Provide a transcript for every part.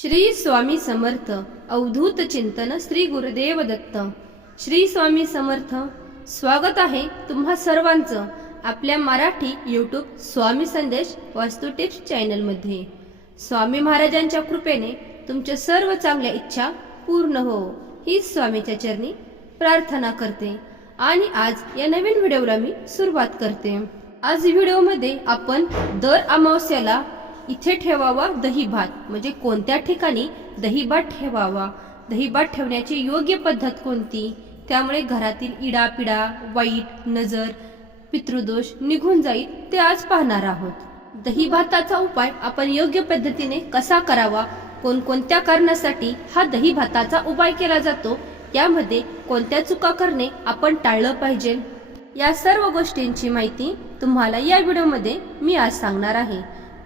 श्री स्वामी समर्थ अवधूत चिंतन श्री गुरुदेव दत्त श्री स्वामी समर्थ स्वागत आहे तुम्हा सर्वांचं आपल्या मराठी यूट्यूब स्वामी संदेश वास्तू टिप्स चॅनलमध्ये स्वामी महाराजांच्या कृपेने तुमच्या सर्व चांगल्या इच्छा पूर्ण हो ही स्वामीच्या चरणी प्रार्थना करते. आणि आज या नवीन व्हिडिओला मी सुरुवात करते. आज व्हिडिओमध्ये आपण दर अमावस्याला इथे ठेवावा दही भात. म्हणजे कोणत्या ठिकाणी दही भात ठेवावा? दही भात ठेवण्याची योग्य पद्धत कोणती? त्यामुळे घरातील इडापिडा वाईट नजर पितृदोष निघून जाईल ते आज पाहणार आहोत. दही भाताचा उपाय आपण योग्य पद्धतीने कसा करावा? कोणकोणत्या कारणासाठी हा दही भाताचा उपाय केला जातो? यामध्ये कोणत्या चुका करणे आपण टाळलं पाहिजे? या सर्व गोष्टींची माहिती तुम्हाला या व्हिडिओमध्ये मी आज सांगणार आहे.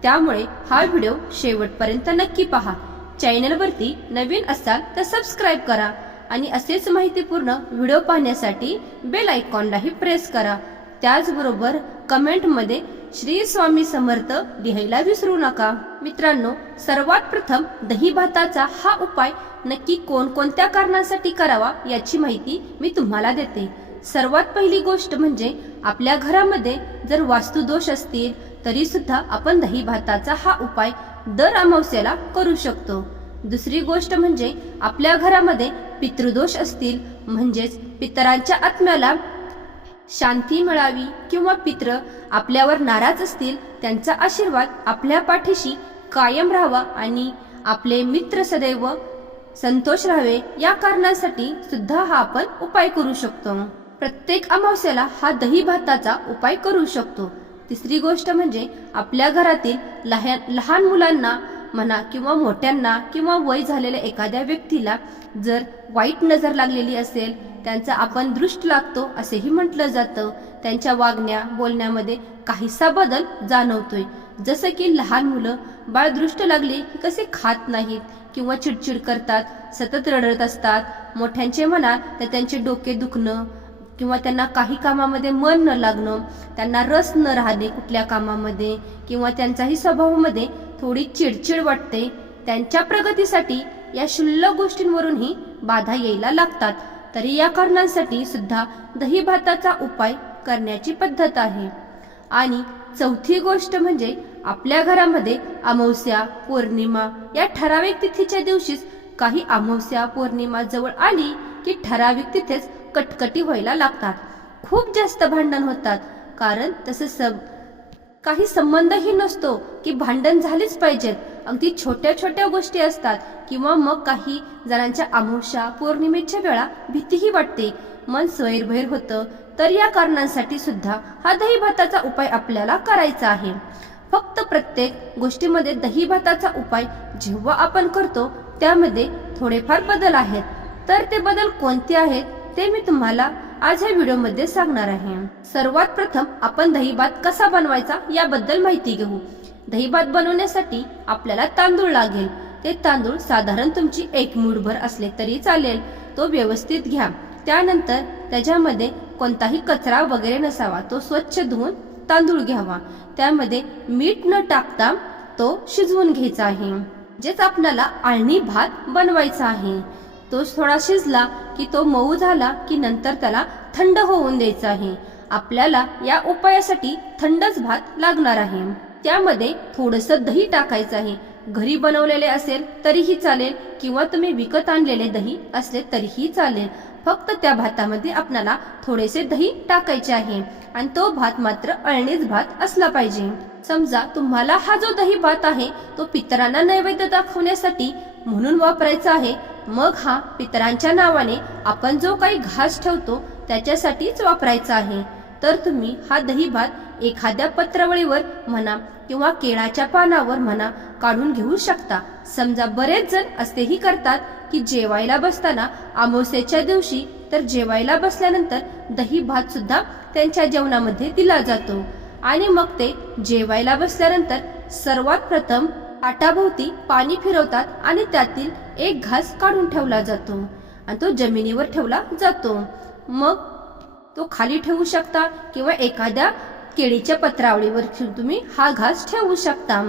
त्यामुळे हा व्हिडिओ शेवटपर्यंत नक्की पहा. चॅनलवरती नवीन असाल तर सबस्क्राईब करा आणि असेच माहितीपूर्ण व्हिडिओ पाहण्यासाठी बेल आयकॉनलाही प्रेस करा. त्याचबरोबर कमेंटमध्ये श्री स्वामी समर्थ लिहायला विसरू नका. मित्रांनो सर्वात प्रथम दही भाताचा हा उपाय नक्की कोणकोणत्या कारणासाठी करावा याची माहिती मी तुम्हाला देते. सर्वात पहिली गोष्ट म्हणजे आपल्या घरामध्ये जर वास्तुदोष असतील तरी सुद्धा आपण दही भाताचा हा उपाय दर अमावस्याला करू शकतो. दुसरी गोष्ट म्हणजे आपल्या घरामध्ये पितृदोष असतील म्हणजेच पितरांच्या आत्म्याला शांती मिळावी किंवा पित्र आपल्यावर नाराज असतील त्यांचा आशीर्वाद आपल्या पाठीशी कायम राहावा आणि आपले मित्र सदैव संतोष राहावे या कारणासाठी सुद्धा हा आपण उपाय करू शकतो. प्रत्येक अमावस्याला हा दही भाताचा उपाय करू शकतो. तिसरी गोष्ट म्हणजे आपल्या घरातील लहान लहान मुलांना म्हणा किंवा मोठ्यांना किंवा वय झालेल्या एखाद्या व्यक्तीला जर वाईट नजर लागलेली असेल त्यांचा आपण दृष्ट लागतो असेही म्हटलं जातं. त्यांच्या वागण्या बोलण्यामध्ये काहीसा बदल जाणवतोय. जसं की लहान मुलं बाळ दृष्ट लागली की कसे खात नाहीत किंवा चिडचिड करतात सतत रडत असतात. मोठ्यांचे म्हणा तर त्यांचे डोके दुखणं किंवा त्यांना काही कामामध्ये मन न लागणं त्यांना रस न राहणे कुठल्या कामामध्ये किंवा त्यांचाही स्वभावामध्ये थोडी चिडचिड वाटते त्यांच्या प्रगतीसाठी या क्षुल्लक गोष्टींवरूनही बाधा यायला लागतात. तरी या कारणांसाठी सुद्धा दही भाताचा उपाय करण्याची पद्धत आहे. आणि चौथी गोष्ट म्हणजे आपल्या घरामध्ये अमावस्या पौर्णिमा या ठराविक तिथीच्या दिवशीच काही अमावस्या पौर्णिमा जवळ आली की ठराविक तिथेच कटकटी व्हायला लागतात. खूप जास्त भांडण होतात. कारण तसं सब काही संबंधही नसतो की भांडण झालेच पाहिजेत. अगदी छोट्या छोट्या गोष्टी असतात. किंवा मग काही जणांच्या आमोशा पौर्णिमेच्या वेळा भीतीही वाटते. मन स्वैरभैर होतं. तर या कारणांसाठी सुद्धा हा दही भाताचा उपाय आपल्याला करायचा आहे. फक्त प्रत्येक गोष्टीमध्ये दही भाताचा उपाय जेव्हा आपण करतो त्यामध्ये थोडेफार बदल आहेत. तर ते बदल कोणते आहेत? ते मी तुम्हाला आज या व्हिडिओमध्ये सांगणार आहे. सर्वात प्रथम आपण दहीभात कसा बनवायचा याबद्दल माहिती घेऊ. दहीभात बनवण्यासाठी आपल्याला तांदूळ लागेल. ते तांदूळ साधारण तुमची एक मुठभर असले तरी चालेल. तो व्यवस्थित घ्या. त्यानंतर त्याच्यामध्ये कोणताही कचरा वगैरे नसावा. तो स्वच्छ धुवून तांदूळ घ्यावा. त्यामध्ये मीठ न टाकता तो शिजवून घ्यायचा आहे. जेच आपल्याला आळणी भात बनवायचा आहे. तो थोडा शिजला की तो मऊ झाला की नंतर त्याला थंड होऊन द्यायचा आहे. आपल्याला या उपायासाठी थंडच भात लागणार आहे. त्यामध्ये थोडस दही टाकायचं आहे. घरी बनवलेले असेल तरीही चालेल किंवा तुम्ही विकत आणलेले दही असले तरीही चालेल. फक्त त्या भातामध्ये आपल्याला थोडेसे दही टाकायचे आहे. आणि तो भात मात्र अळणीच भात असला पाहिजे. समजा तुम्हाला हा जो दही भात आहे तो पितरांना नैवेद्य दाखवण्यासाठी म्हणून वापरायचा आहे मग हा पितरांच्या नावाने आपण जो काही घास ठेवतो त्याच्यासाठीच वापरायचा आहे. तर तुम्ही हा दही भात एखाद्या पत्रावळीवर म्हणा किंवा केळाच्या पानावर म्हणा काढून घेऊ शकता. समजा बरेच जण असेही करतात की जेवायला बसताना आमोसेच्या दिवशी तर जेवायला बसल्यानंतर दही भात सुद्धा त्यांच्या जेवणामध्ये दिला जातो. आणि मग ते जेवायला बसल्यानंतर सर्वात प्रथम ताटाभोवती पाणी फिरवतात आणि त्यातील एक घास काढून ठेवला जातो आणि तो जमिनीवर ठेवला जातो. मग तो खाली ठेवू शकता किंवा एखाद्या केळीच्या पत्रावळीवर तुम्ही हा घास ठेवू शकता.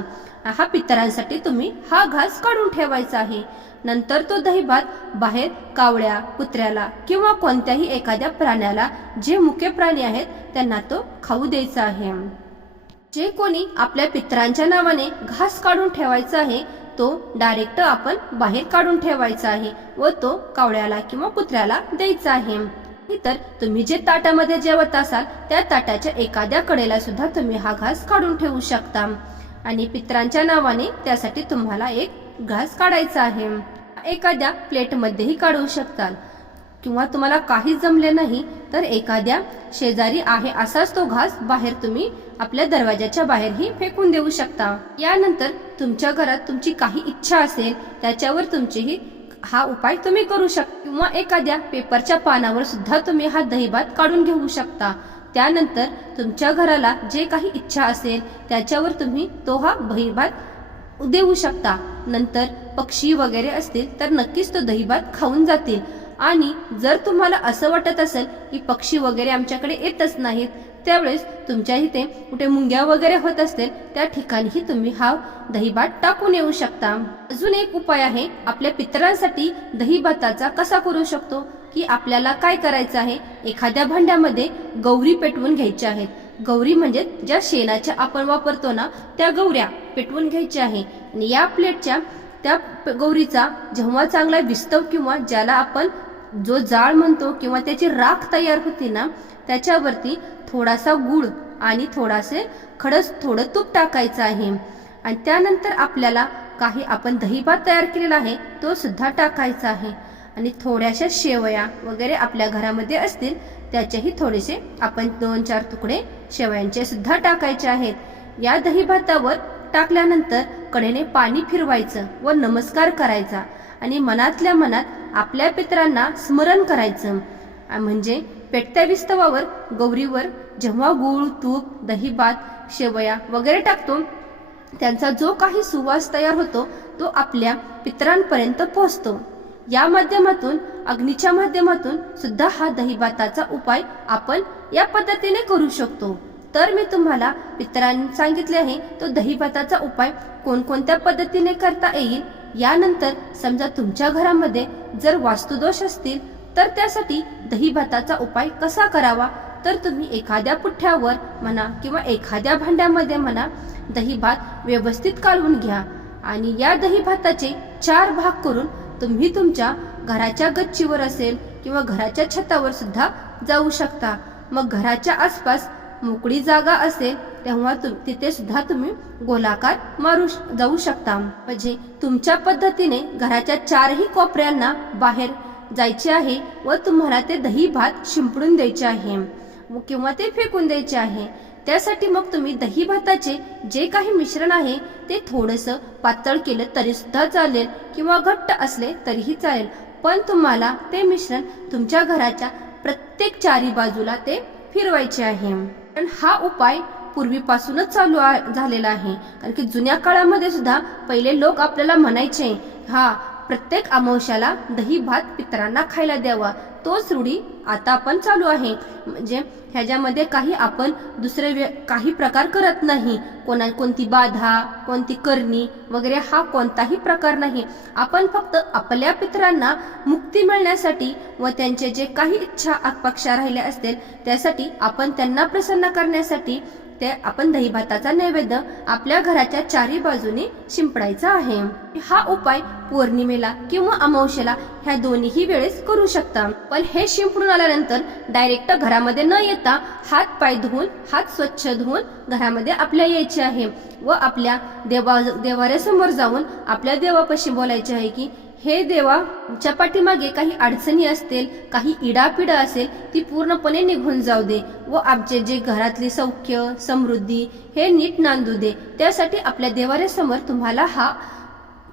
हा पितरांसाठी तुम्ही हा घास काढून ठेवायचा आहे. नंतर तो दहीभात बाहेर कावळ्या कुत्र्याला किंवा कोणत्याही एखाद्या प्राण्याला जे मुख्य प्राणी आहेत त्यांना तो खाऊ द्यायचा आहे. जे कोणी आपल्या पितरांच्या नावाने घास काढून ठेवायचा आहे तो डायरेक्ट आपण बाहेर काढून ठेवायचा आहे व तो कावळ्याला किंवा कुत्र्याला द्यायचा आहे. तर तुम्ही जे ताटामध्ये जेवत असाल त्या ताटाच्या एखाद्या कडेला सुद्धा तुम्ही हा घास काढून ठेवू शकता. आणि पितरांच्या नावाने त्यासाठी तुम्हाला एक घास काढायचा आहे. एखाद्या प्लेटमध्येही काढू शकताल. किंवा तुम्हाला काहीच जमले नाही तर एखाद्या शेजारी आहे असाच तो घास बाहेर तुम्ही आपल्या दरवाजाच्या बाहेरही फेकून देऊ शकता. यानंतर तुमच्या घरात तुमची काही इच्छा असेल त्याच्यावर तुमचीही हा उपाय तुम्ही करू शकता किंवा एखाद्या पेपरच्या पानावर सुद्धा तुम्ही हा दहीभात काढून घेऊ शकता. त्यानंतर तुमच्या घराला जे काही इच्छा असेल त्याच्यावर तुम्ही तो हा दहीभात देऊ शकता. नंतर पक्षी वगैरे असतील तर नक्कीच तो दहीभात खाऊन जातील. आणि जर तुम्हाला असं वाटत असेल की पक्षी वगैरे आमच्याकडे येतच नाहीत त्यावेळेस तुमच्या इथे कुठे मुंग्या वगैरे होत असतील त्या ठिकाणीही तुम्ही हा दहीभात टाकून येऊ शकता. अजून एक उपाय आहे आपल्या पितरांसाठी दहीभाताचा कसा करू शकतो? की आपल्याला काय करायचं आहे? एखाद्या भांड्यामध्ये गौरी पेटवून घ्यायच्या आहेत. गौरी म्हणजे ज्या शेणाच्या आपण वापरतो ना त्या गौऱ्या पेटवून घ्यायच्या आहे. आणि या प्लेटच्या त्या गौरीचा जेव्हा चांगला विस्तव किंवा ज्याला आपण जो जाळ म्हणतो किंवा त्याची राख तयार होती ना त्याच्यावरती थोडासा गुळ आणि थोडासे खडस थोडं तूप टाकायचं आहे. आणि त्यानंतर आपल्याला काही आपण दहीभात तयार केलेला आहे तो सुद्धा टाकायचा आहे. आणि थोड्याशा शेवया वगैरे आपल्या घरामध्ये असतील त्याचेही थोडेसे आपण दोन चार तुकडे शेवयांचे सुद्धा टाकायचे आहेत. या दहीभातावर टाकल्यानंतर कडेने पाणी फिरवायचं व नमस्कार करायचा आणि मनातल्या मनात आपल्या पितरांना स्मरण करायचं. म्हणजे पेटत्या विस्तवावर गौरीवर जेव्हा गूळ तूप दहीभात शेवया वगैरे टाकतो त्यांचा जो काही सुवास तयार होतो तो आपल्या पितरांपर्यंत पोहोचतो. या माध्यमातून अग्नीच्या माध्यमातून सुद्धा हा दहीभाताचा उपाय आपण या पद्धतीने करू शकतो. तर मी तुम्हाला पितरांनी सांगितले आहे तो दहीभाताचा उपाय कोणकोणत्या पद्धतीने करता येईल? यानंतर समजा तुमच्या घरामध्ये जर वास्तुदोष असतील तर त्यासाठी दहीभाताचा उपाय कसा करावा? तर तुम्ही एखाद्या पुठ्ठ्यावर म्हणा किंवा एखाद्या भांड्यामध्ये म्हणा दहीभात व्यवस्थित काढून घ्या. आणि या दहीभाताचे चार भाग करून तुम्ही तुमच्या घराच्या गच्चीवर असेल किंवा घराच्या छतावर सुद्धा जाऊ शकता. मग घराच्या आसपास मोकळी जागा असेल तेव्हा तुम तिथे सुद्धा तुम्ही गोलाकार मारू श- जाऊ शकता. म्हणजे तुमच्या पद्धतीने घराच्या चारही कोपऱ्यांना बाहेर जायचे आहे व तुम्हाला ते दही भात शिंपडून द्यायचे आहे. किंवा ते फेकून द्यायचे आहे. त्यासाठी मग तुम्ही दही भाताचे जे काही मिश्रण आहे ते थोडंसं पातळ केलं तरी सुद्धा चालेल किंवा घट्ट असले तरीही चालेल. पण तुम्हाला ते मिश्रण तुमच्या घराच्या प्रत्येक चारी बाजूला ते फिरवायचे आहे. कारण हा उपाय पूर्वीपासूनच चालू आ- झालेला आहे. कारण की जुन्या काळामध्ये सुद्धा पहिले लोक आपल्याला म्हणायचे हा प्रत्येक अमावश्याला दही भात पितरांना खायला द्यावा. तोच रूढी आता आपण चालू आहे. म्हणजे ह्याच्यामध्ये काही आपण दुसरे व्य- काही प्रकार करत नाही. कोणा कोणती बाधा कोणती करणी वगैरे हा कोणताही प्रकार नाही. आपण फक्त आपल्या पितरांना मुक्ती मिळण्यासाठी व त्यांचे जे काही इच्छा अपक्षा राहिल्या असतील त्यासाठी आपण त्यांना प्रसन्न करण्यासाठी ते आपण दहीभाताचा नैवेद्य आपल्या घराच्या चारी बाजूने शिंपडायचा आहे. हा उपाय पौर्णिमेला किंवा अमावशेला ह्या दोन्ही वेळेस करू शकता. पण हे शिंपडून आल्यानंतर डायरेक्ट घरामध्ये न येता हात पाय धुवून हात स्वच्छ धुवून घरामध्ये आपल्या यायचे आहे. व आपल्या देवा देवाऱ्यासमोर जाऊन आपल्या देवापाशी बोलायचे आहे की हे देवा तुमच्या पाठीमागे काही अडचणी असतील काही इडापिडा असेल ती पूर्णपणे निघून जाऊ दे व आमचे जे घरातली सौख्य समृद्धी हे नीट नांदू दे. त्यासाठी आपल्या देवाऱ्यासमोर तुम्हाला हा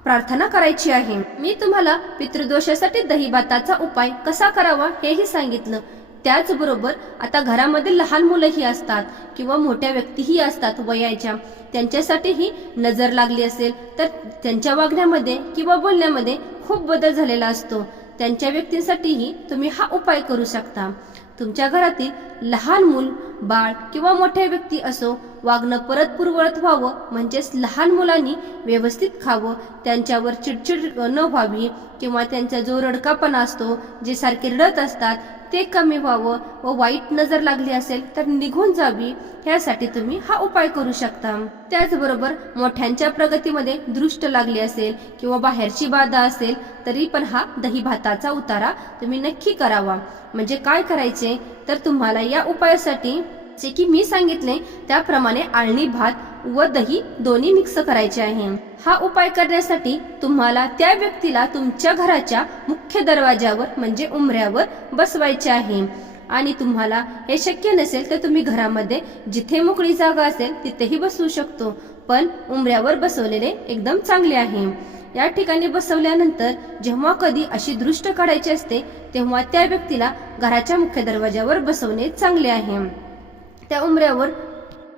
प्रार्थना करायची आहे. मी तुम्हाला पितृदोषासाठी दहीभाताचा उपाय कसा करावा हेही सांगितलं. त्याचबरोबर आता घरामध्ये लहान मुलंही असतात किंवा मोठ्या व्यक्तीही असतात वयाच्या. त्यांच्यासाठीही नजर लागली असेल तर त्यांच्या वागण्यामध्ये किंवा बोलण्यामध्ये खूप बदल झालेला असतो. त्यांच्या व्यक्तींसाठीही तुम्ही हा उपाय करू शकता. तुमच्या घरातील लहान मूल बाळ किंवा मोठे व्यक्ती असो वागणं परत पूर्ववत व्हावं म्हणजेच लहान मुलांनी व्यवस्थित खावं त्यांच्यावर चिडचिड न व्हावी किंवा त्यांचा जो रडकापणा असतो जे सारखे रडत असतात ते कमी व्हावं व वाईट नजर लागली असेल तर निघून जावी ह्यासाठी तुम्ही हा उपाय करू शकता. त्याचबरोबर मोठ्यांच्या प्रगतीमध्ये दृष्ट लागली असेल किंवा बाहेरची बाधा असेल तरी पण हा दही भाताचा उतारा तुम्ही नक्की करावा. म्हणजे काय करायचे? तर तुम्हाला या उपायासाठी जे की मी सांगितले त्याप्रमाणे आळणी भात व दही दोन्ही मिक्स करायचे आहे. हा उपाय करण्यासाठी तुम्हाला त्या व्यक्तीला तुमच्या घराच्या मुख्य दरवाजावर म्हणजे उमऱ्यावर बसवायचे आहे. आणि तुम्हाला हे शक्य नसेल तर तुम्ही घरामध्ये जिथे मोकळी जागा असेल तिथेही बसवू शकतो. पण उमऱ्यावर बसवलेले एकदम चांगले आहे. या ठिकाणी बसवल्यानंतर जेव्हा कधी अशी दृष्ट काढायची असते तेव्हा त्या व्यक्तीला घराच्या मुख्य दरवाजावर बसवणे चांगले आहे. त्या उमऱ्यावर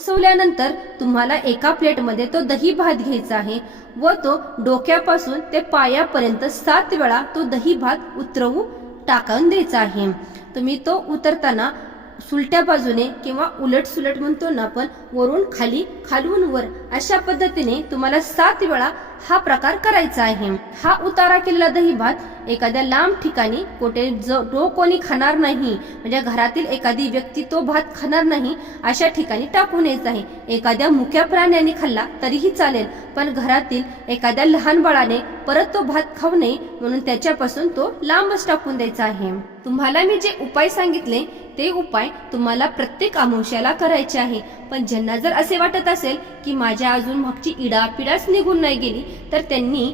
सवल्यानंतर तुम्हाला एका प्लेटमध्ये तो दही भात घ्यायचा आहे व तो डोक्यापासून ते पायापर्यंत सात वेळा तो दही भात उतरवू टाकून द्यायचा आहे. तुम्ही तो उतरताना सुलट्या बाजूने किंवा उलट सुलट म्हणतो ना आपण वरून खाली खालून वर अशा पद्धतीने तुम्हाला सात वेळा हा प्रकार करायचा आहे. हा उतारा केलेला दही भात एखाद्या लांब ठिकाणी कोठे जो जो कोणी खाणार नाही म्हणजे घरातील एखादी व्यक्ती तो भात खाणार नाही अशा ठिकाणी टाकून यायचा आहे. एखाद्या मुक्या प्राण्याने खाल्ला तरीही चालेल पण घरातील एखाद्या लहान बाळाने परत तो भात खाऊ नये म्हणून त्याच्यापासून तो लांबच टाकून द्यायचा आहे. तुम्हाला मी जे उपाय सांगितले ते उपाय तुम्हाला प्रत्येक अमावश्याला करायचे आहे. पण ज्यांना जर असे वाटत असेल की माझ्या अजून मागची इडापिडाच निघून नाही गेली तर त्यांनी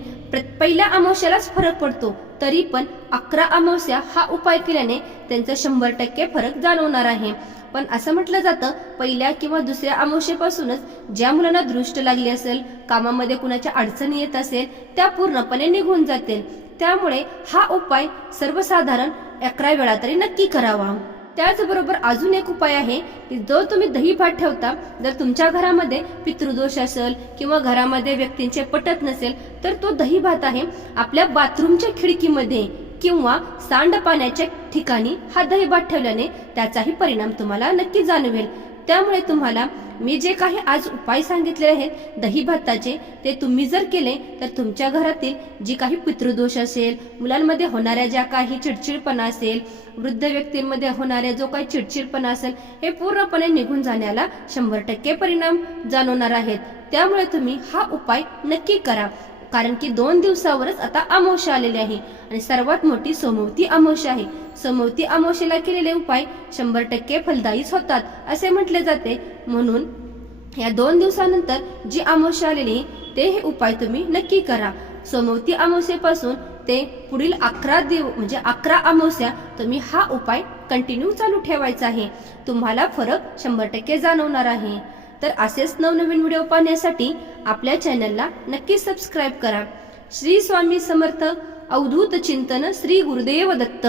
पहिल्या अमावश्यालाच फरक पडतो. तरी पण अकरा अमावस्या हा उपाय केल्याने त्यांचं शंभर टक्के फरक जाणवणार आहे. पण असं म्हटलं जातं पहिल्या किंवा दुसऱ्या अमावशेपासूनच ज्या मुलांना दृष्ट लागली असेल कामामध्ये कुणाच्या अडचणी येत असेल त्या पूर्णपणे निघून जातील. त्यामुळे हा उपाय सर्वसाधारण अकरा वेळा तरी नक्की करावा. त्याचबरोबर अजून एक उपाय आहे की जो तुम्ही दही भात ठेवता जर तुमच्या घरामध्ये पितृदोष असेल किंवा घरामध्ये व्यक्तींचे पटत नसेल तर तो दही भात आहे. आपल्या बाथरूमच्या खिडकीमध्ये किंवा सांडपाण्याच्या ठिकाणी हा दही भात ठेवल्याने त्याचाही परिणाम तुम्हाला नक्की जाणवेल. त्यामुळे तुम्हाला मी जे काही आज उपाय सांगितले आहेत दही भाताचे ते तुम्ही जर केले तर तुमच्या घरातील जी काही पितृदोष असेल मुलांमध्ये होणाऱ्या ज्या काही चिडचिडपणा असेल वृद्ध व्यक्तींमध्ये होणाऱ्या जो काही चिडचिडपणा असेल हे पूर्णपणे निघून जाण्याला शंभर टक्के परिणाम जाणवणार आहेत. त्यामुळे तुम्ही हा उपाय नक्की करा. कारण की दोन दिवसावरच आता अमावस्या आलेली आहे. आणि सर्वात मोठी सोमवती अमावस्या आहे. सोमवती अमावस्येला केलेले उपाय शंभर टक्के फलदायीच होतात असे म्हटले जाते. म्हणून या दोन दिवसानंतर जी अमावस्या आलेली ते हे उपाय तुम्ही नक्की करा. सोमवती अमावस्येपासून ते पुढील अकरा दिव म्हणजे अकरा अमावस्या तुम्ही हा उपाय कंटिन्यू चालू ठेवायचा आहे. तुम्हाला फरक शंभर टक्के जाणवणार आहे. तर असेच नवनवीन व्हिडिओ पाहण्यासाठी आपल्या चॅनलला नक्की सबस्क्राईब करा. श्री स्वामी समर्थ अवधूत चिंतन श्री गुरुदेव दत्त.